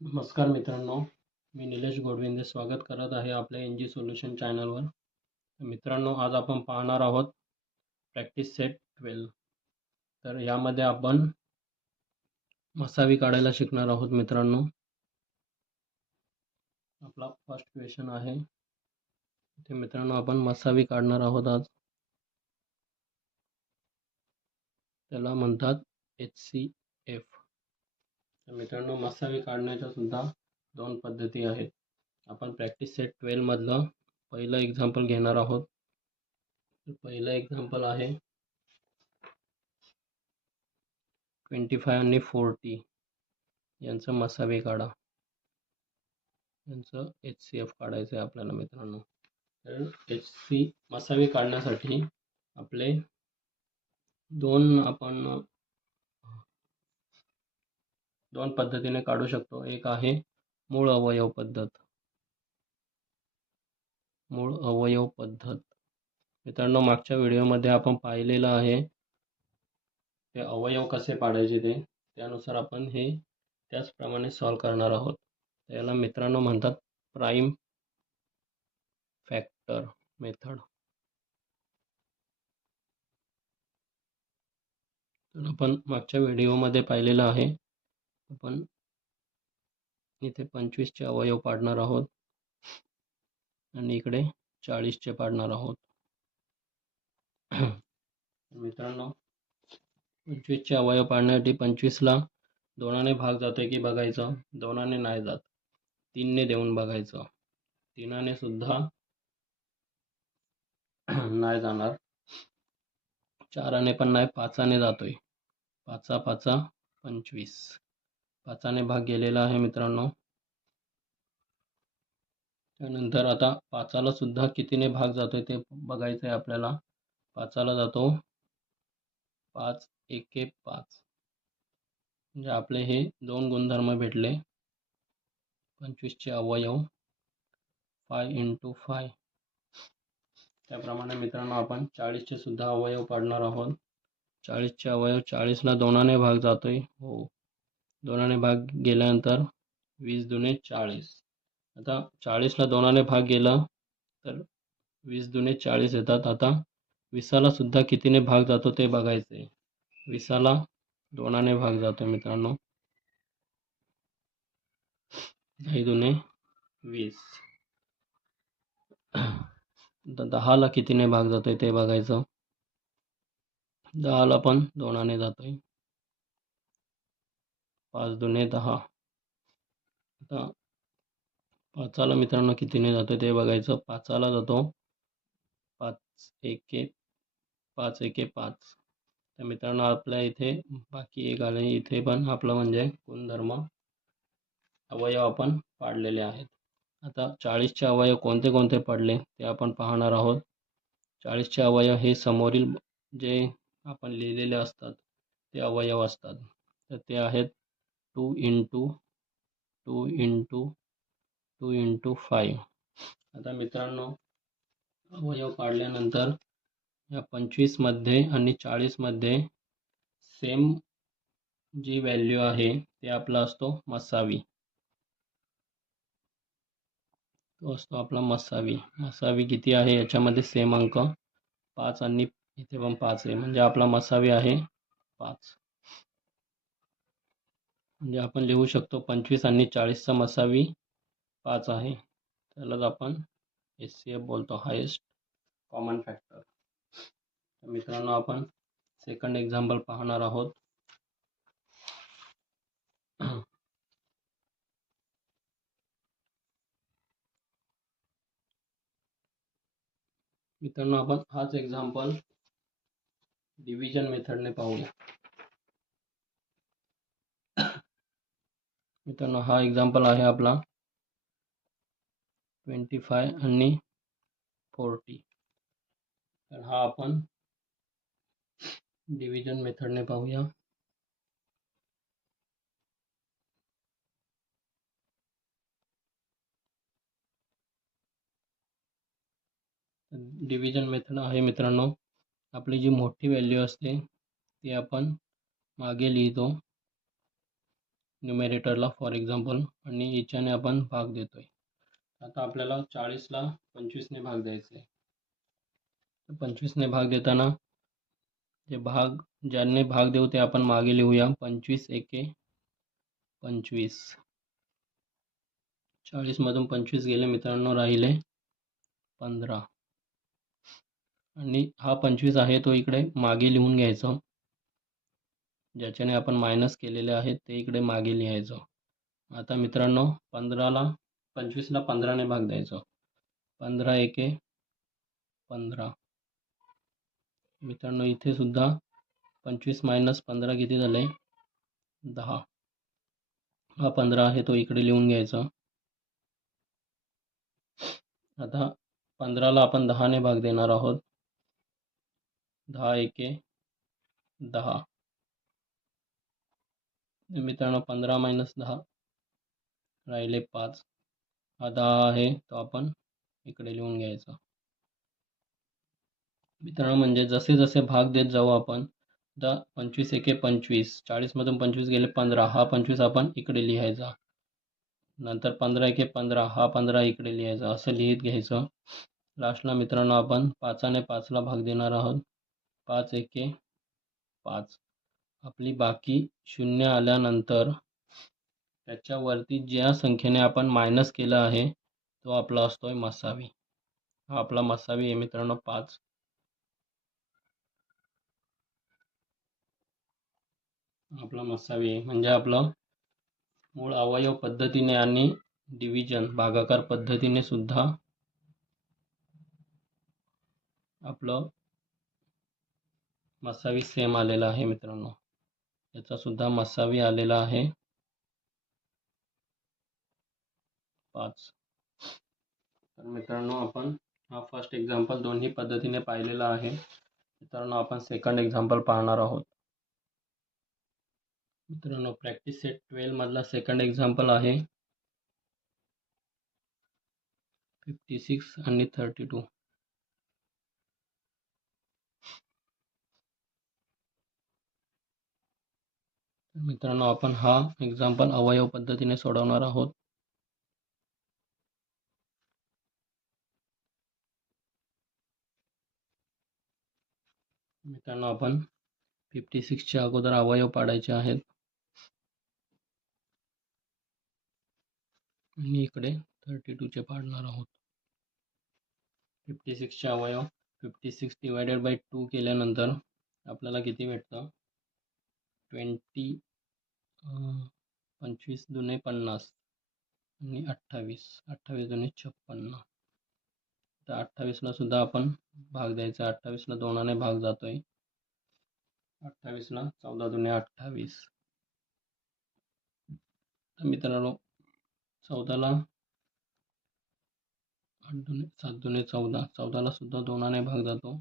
नमस्कार मित्रांनो, मी निलेश गोडविंदे स्वागत करत आहे आपल्या एन जी सोल्युशन चॅनलवर. मित्रांनो, आज आपण पाहणार आहोत प्रॅक्टिस सेट 12. तर यामध्ये आपण मसावी काढायला शिकणार आहोत. मित्रांनो, आपला फर्स्ट क्वेश्चन आहे इथे. मित्रांनो, आपण मसावी काढणार आहोत आज. त्याला म्हणतात HCF. तर मित्रांनो, मसावी काढण्याच्या सुद्धा दोन पद्धती आहेत. आपण प्रॅक्टिस सेट 12 मधलं पहिलं एक्झाम्पल घेणार आहोत. पहिलं एक्झाम्पल आहे 25 आणि 40 यांचं मसावी काढा. यांचं HCF काढायचं आहे आपल्याला मित्रांनो. तर मसावी काढण्यासाठी आपले दोन पद्धतीने काढू शकतो. एक आहे मूळ अवयव पद्धत. मित्रांनो, मागच्या व्हिडिओमध्ये आपण पाहिलेलं आहे ते अवयव कसे पाडायचे त्यानुसार आपण हे त्याचप्रमाणे सॉल्व करणार आहोत. याला मित्रांनो म्हणतात प्राइम फॅक्टर मेथड. तर आपण मागच्या व्हिडिओमध्ये पाहिलेलं आहे. आपण इथे 25 चे अवयव पाडणार आहोत आणि इकडे 40 चे पाडणार आहोत. मित्रांनो, 25 चे अवयव पाडण्यासाठी 25 ला 2 ने भाग जातोय की बघायचं. 2 ने नाही जात. 3 ने देऊन बघायचं. 3 ने सुद्धा नाही जाणार. 4 ने पण नाही. 5 ने जातोय. 5 5 25. 5 ने भाग गेलेला आहे मित्रांनो. त्यानंतर आता 5 ला सुद्धा कितीने भाग जातोय ते बघायचं आहे आपल्याला. 5 ला जातो 5 1 5. म्हणजे आपले हे दोन गुणधर्म भेटले. 25 चे अवयव 5 × 5. त्याप्रमाणे मित्रांनो आपण 40 चे सुद्धा अवयव पाडणार आहोत. 40 चे अवयव 40 ला 2 ने भाग जातोय. हो, 2 ने भाग गेल्यानंतर 20 दुने 40. आता 40 ला 2 ने भाग गेला तर 20 दुने 40 येतात. आता 20 ला सुद्धा कितीने भाग जातो ते बघायचे. 20 ला 2 ने भाग जातो मित्रांनो. 10 दुने 20. आता 10 ला कितीने भाग जातोय ते बघायचं. 10 ला पण 2 ने जातोय. 5 दुने 10. आता 5 ला मित्रांनो कितीने जातोय ते बघायचं. 5 ला जातो 5 1 5 1 5. तर मित्रांनो, आपल्या इथे बाकी एक आले. इथे पण आपलं म्हणजे गुणधर्म अवयव आपण पाडलेले आहेत. आता 40 चे अवयव कोणते कोणते पडले ते आपण पाहणार आहोत. 40 चे अवयव हे समोरील जे आपण लिहिलेले असतात ते अवयव असतात. तर ते आहेत 2 × 2 × 2 × 5. आता मित्रांनो, अवयव काढल्यानंतर या 25 मध्ये आणि 40 मध्ये सेम जी व्हॅल्यू आहे ते आपला असतो मसावी. तो असतो आपला मसावी. मसावी किती आहे याच्यामध्ये सेम अंक 5 आणि इथे पण 5 आहे. म्हणजे आपला मसावी आहे 5. म्हणजे आपण लिहू शकतो 25 आणि 40 चा मसावी 5 आहे. त्यालाच आपण HCF बोलतो, हायेस्ट कॉमन फॅक्टर. मित्रांनो, आपण सेकंड एक्झाम्पल पाहणार आहोत. मित्रांनो, आपण हाच एक्झाम्पल डिव्हिजन मेथडने पाहूया. मित्रांनो, हा एक्झाम्पल आहे आपला 25 आणि 40. तर हा आपण डिव्हिजन मेथडने पाहूया. डिव्हिजन मेथड आहे मित्रांनो. आपली जी मोठी व्हॅल्यू असते ती आपण मागे लिहितो न्युमेरेटरला फॉर एक्झाम्पल, आणि याच्याने आपण भाग देतोय. आता आपल्याला 40ला 25ने भाग द्यायचा आहे. 25ने भाग देताना ज्याने भाग देऊ ते आपण मागे लिहूया. 25 एके 25. 40 मधून 25 गेले मित्रांनो, राहिले 15. आणि हा 25 आहे तो इकडे मागे लिहून घ्यायचा. ज्याच्याने आपण मायनस केलेले आहेत ते इकडे मागे लिहायचं. आता मित्रांनो 25ला 15ने भाग द्यायचं. 15 एके 15. मित्रांनो इथे सुद्धा 25 - 15 किती झाले? 10. हा 15 आहे तो इकडे लिहून घ्यायचा. आता 15ला आपण 10ने भाग देणार आहोत. 10 एके 10. मित्रांनो 15 - 10 राहिले 5. हा 10 आहे तो आपण इकडे लिहून घ्यायचा. मित्रांनो म्हणजे जसे जसे भाग देत जाऊ आपण, आता 25 एके 25, 40 मधून 25 गेले 15, हा 25 आपण इकडे लिहायचा. नंतर 15 एके 15, हा 15 इकडे लिहायचा. असं लिहित घ्यायचं. लास्टला मित्रांनो आपण 5ने 5ला भाग देणार आहोत. 5 एके 5. आपली बाकी शून्य आल्यानंतर त्याच्यावरती ज्या संख्येने आपण मायनस केलं आहे तो आपला असतोय मसावी. हा आपला मसावी आहे मित्रांनो 5. आपला मसावी आहे म्हणजे आपलं मूळ अवयव पद्धतीने आणि डिव्हिजन भागाकार पद्धतीने सुद्धा आपलं मसावी सेम आलेला आहे मित्रांनो. याचा सुद्धा मसावी आलेला आहे 5. तर मित्रांनो आपण हा फर्स्ट एक्झाम्पल दोन्ही पद्धतीने पाहिलेला आहे. मित्रांनो आपण सेकंड एक्झाम्पल पाहणार आहोत. मित्रांनो प्रॅक्टिस सेट 12 मधला सेकंड एक्झाम्पल आहे 56 आणि 32. मित्रांनो आपण हा एक्झाम्पल अवयव पद्धतीने सोडवणार आहोत. मित्रांनो आपण 56 च्या अगोदर अवयव पाडायचे आहेत आणि इकडे 32 चे पाडणार आहोत. 56 चे अवयव 56 डिवायडेड बाय 2 केल्यानंतर आपल्याला किती भेटतं? 20 25 दुने 50 आणि 28 28 दुने 56. तर 28ला सुद्धा आपण भाग द्यायचा. 28ला 2ने भाग जातोय. 28ला 14 दुने 28. तर मित्रांनो 14ला 7 दुने 14. 14ला सुद्धा 2ने भाग जातो.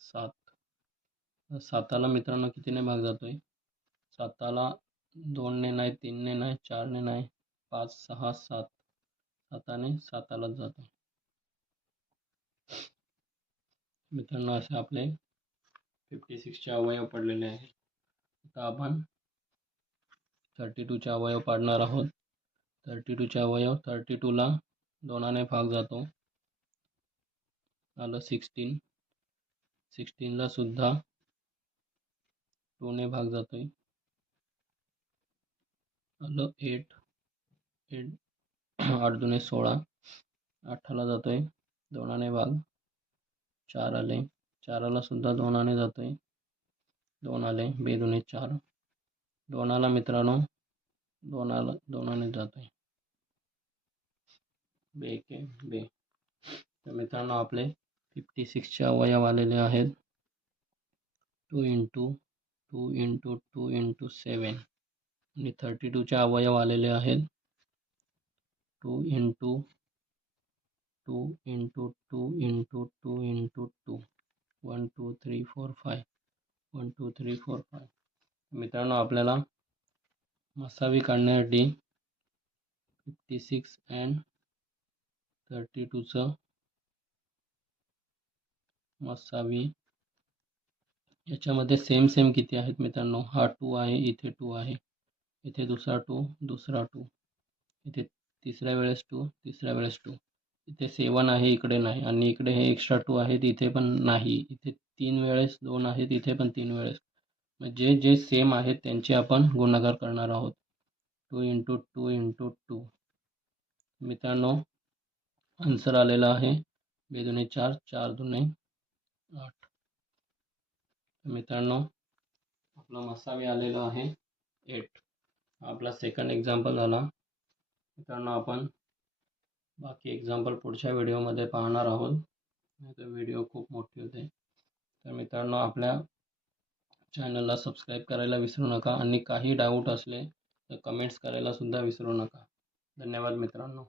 7. 7ला मित्रांनो कितीने भाग जातोय? 7ला 2ने नाही, 3ने नाही, 4ने नाही, 5 6 7. 7ने 7लाच जातो. मित्रांनो असे आपले 56 चे अवयव पडलेले आहे. आता आपण 32 चे अवयव पाडणार आहोत. 32 चे अवयव 32ला 2ने भाग जातो. आलं 16. 16ला सुद्धा 2ने भाग जातोय. आलं 8. 8 दुने 16. 8ला जातोय 2ने भाग. 4 आले. 4ला सुद्धा 2ने जातोय. 2 आले. 2 दुने 4. 2ला मित्रांनो 2ने जातोय. 2 एके 2. तर मित्रांनो आपले 56 चे अवयव आलेले आहेत 2 × 2 × 2 × 7. आणि 32 चे अवयव आलेले आहेत 2 × 2 × 2 × 2 × 2. 1 2 3 4 5. 1 2 3 4 5. मित्रांनो आपल्याला मसावी काढण्यासाठी 56 and 32चं मसावी याच्यामध्ये सेम किती आहेत मित्रांनो? हा 2 आहे, इथे 2 आहे. इथे दुसरा 2, दुसरा 2, इथे तिसऱ्या वेळेस 2, तिसऱ्या वेळेस 2, इथे 7 आहे, इकडे नाही, आणि इकडे हे एक्स्ट्रा 2 आहेत, इथे पण नाही. इथे 3 वेळेस 2 आहेत, इथे पण 3 वेळेस. जे जे सेम आहेत त्यांचे आपण गुणाकार करणार आहोत. 2 इंटू 2 इंटू 2. मित्रांनो, आन्सर आलेला आहे 2 दुणे 4, 4 दुणे 8. मित्रांनो, आपला मसावी आलेला आहे 8. आपला सेकंड एक्झाम्पल झाला. मित्रांनो, आपण बाकी एक्झाम्पल पुढच्या व्हिडिओमध्ये पाहणार आहोत. व्हिडिओ खूप मोठी होते. तर मित्रांनो, आपल्या चॅनलला सबस्क्राईब करायला विसरू नका, आणि काही डाऊट असले तर कमेंट्स करायला सुद्धा विसरू नका. धन्यवाद मित्रांनो.